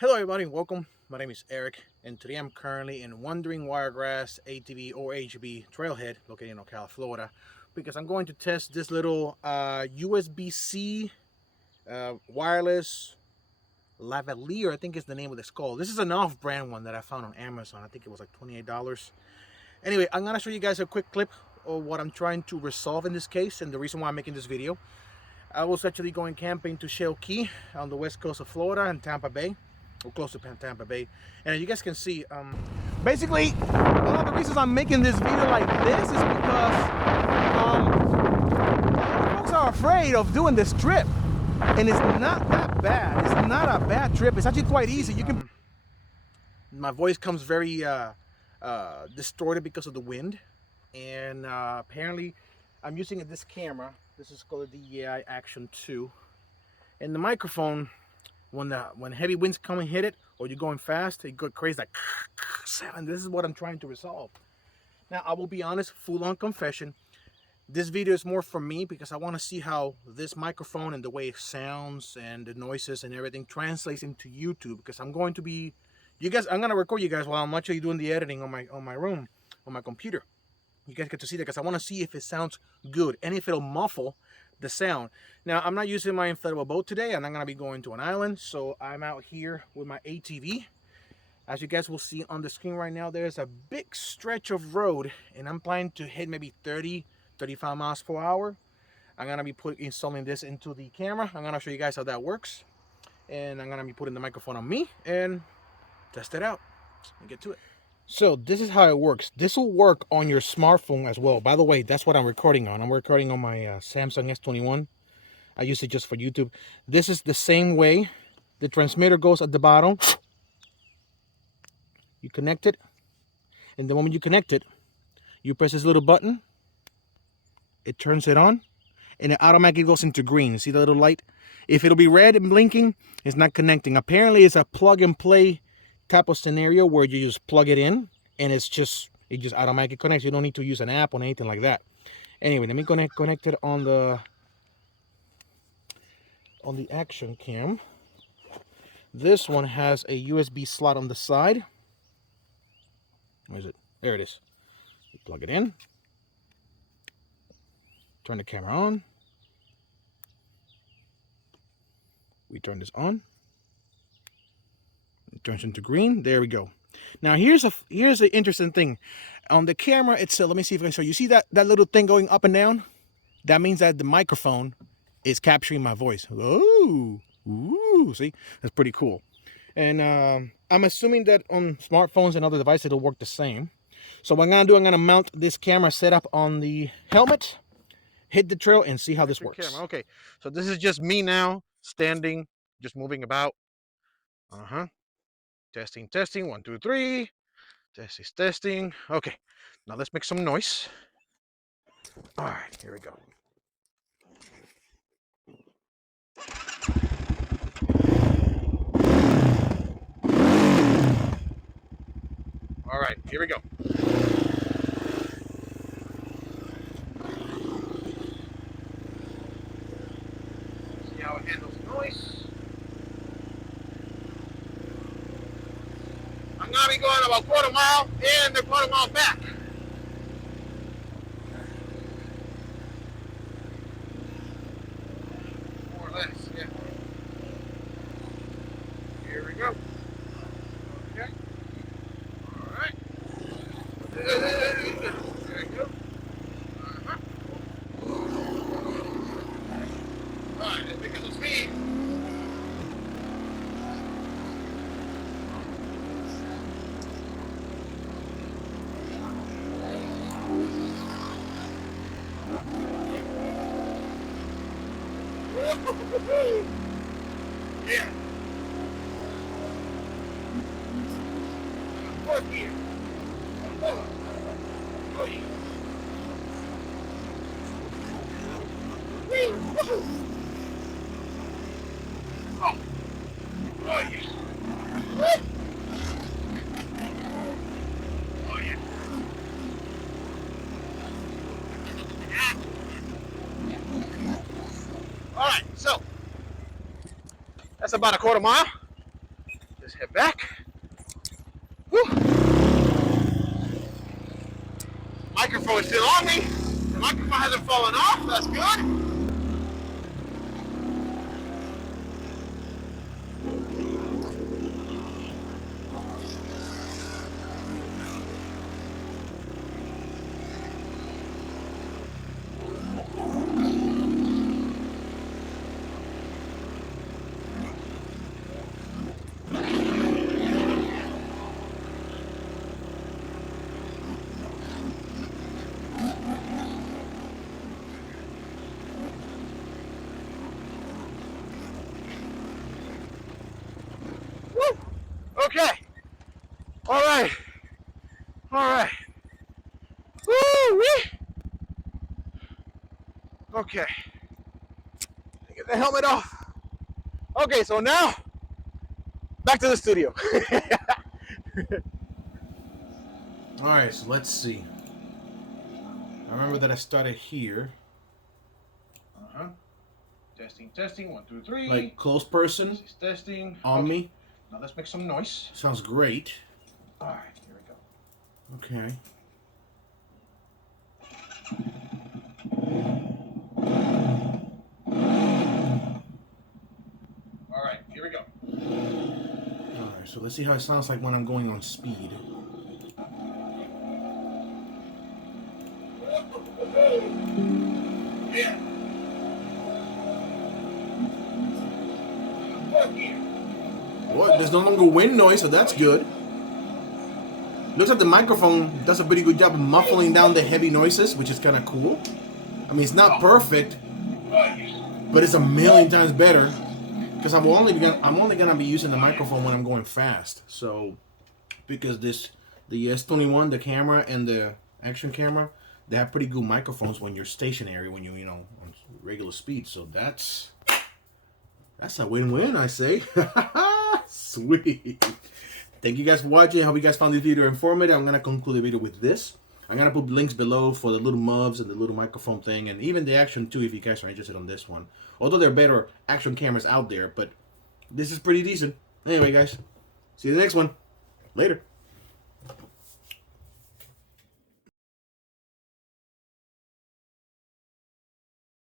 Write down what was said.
Hello everybody, welcome. My name is Eric, and today I'm currently in Wandering Wiregrass ATV or HB Trailhead located in Ocala, Florida, because I'm going to test this little USB-C wireless lavalier. I think is the name of this called. This is an off-brand one that I found on Amazon. I think it was like $28. Anyway, I'm gonna show you guys a quick clip of what I'm trying to resolve in this case and the reason why I'm making this video. I was actually going camping to Shell Key on the west coast of Florida and Tampa Bay, or close to Tampa Bay. And as you guys can see, basically, one of the reasons I'm making this video like this is because folks are afraid of doing this trip. And it's not that bad. It's not a bad trip. It's actually quite easy. You can. My voice comes very distorted because of the wind. And apparently, I'm using this camera. This is called the DJI Action 2. And the microphone, when heavy winds come and hit it, or you're going fast, it goes crazy like sound. This is what I'm trying to resolve. Now, I will be honest, full-on confession. This video is more for me because I want to see how this microphone and the way it sounds and the noises and everything translates into YouTube. Because I'm going to be, I'm gonna record you guys while I'm actually doing the editing on my computer. You guys get to see that because I want to see if it sounds good and if it'll muffle the sound. Now, I'm not using my inflatable boat today, and I'm going to be going to an island, so I'm out here with my ATV. As you guys will see on the screen right now, there's a big stretch of road, and I'm planning to hit maybe 30, 35 miles per hour. I'm going to be installing this into the camera. I'm going to show you guys how that works, and I'm going to be putting the microphone on me and test it out and get to it. So this is how it works. This will work on your smartphone as well. By the way, that's what I'm recording on. I'm recording on my Samsung S21. I use it just for YouTube. This is the same way. The transmitter goes at the bottom. You connect it. And the moment you connect it, you press this little button. It turns it on. And it automatically goes into green. See the little light? If it'll be red and blinking, it's not connecting. Apparently, it's a plug and play type of scenario where you just plug it in and it just automatically connects. You don't need to use an app or anything like that. Anyway, let me connect it on the Action Cam. This one has a USB slot on the side. Where is it? There it is. You plug it in. Turn the camera on. We turn this on. It turns into green. There we go. Now here's an interesting thing. On the camera itself, let me see if I can show you. You see that little thing going up and down? That means that the microphone is capturing my voice. Ooh, see? That's pretty cool. And I'm assuming that on smartphones and other devices it'll work the same. So what I'm gonna do, I'm gonna mount this camera setup on the helmet, hit the trail, and see how this works. Camera. Okay, so this is just me now, standing, just moving about. Testing, 1, 2, 3. Testing. Okay, now let's make some noise. All right, here we go. All right, here we go. See how it handles noise. I'm gonna be going about quarter mile and a quarter mile back. More or less, yeah. Here we go. Okay. All right. There we go. All right, let's pick up some speed. Yeah. Fourth gear. Oh, yeah. Oh. Oh, yeah. Oh, yeah. All right, so that's about a quarter mile. Just head back. Woo. Microphone is still on me. The microphone hasn't fallen off. That's good. Okay. All right. All right. Woo-wee. Okay. Get the helmet off. Okay, so now back to the studio. All right, so let's see. I remember that I started here. Testing, testing. 1, 2, 3. Like close person. This is testing. On me. Now let's make some noise. Sounds great. All right, here we go. Okay. All right, here we go. All right, so let's see how it sounds like when I'm going on speed. Yeah. Boy, there's no longer wind noise, so that's good. Looks like the microphone does a pretty good job of muffling down the heavy noises, which is kind of cool. I mean, it's not perfect, but it's a million times better because I'm only gonna be using the microphone when I'm going fast. So, because the S21, the camera and the action camera, they have pretty good microphones when you're stationary, when you know on regular speed. So that's a win-win, I say. Sweet. Thank you guys for watching. I hope you guys found this video informative. I'm going to conclude the video with this. I'm going to put links below for the little muffs and the little microphone thing, and even the action too if you guys are interested on this one. Although there are better action cameras out there, but this is pretty decent. Anyway, guys, see you in the next one. Later.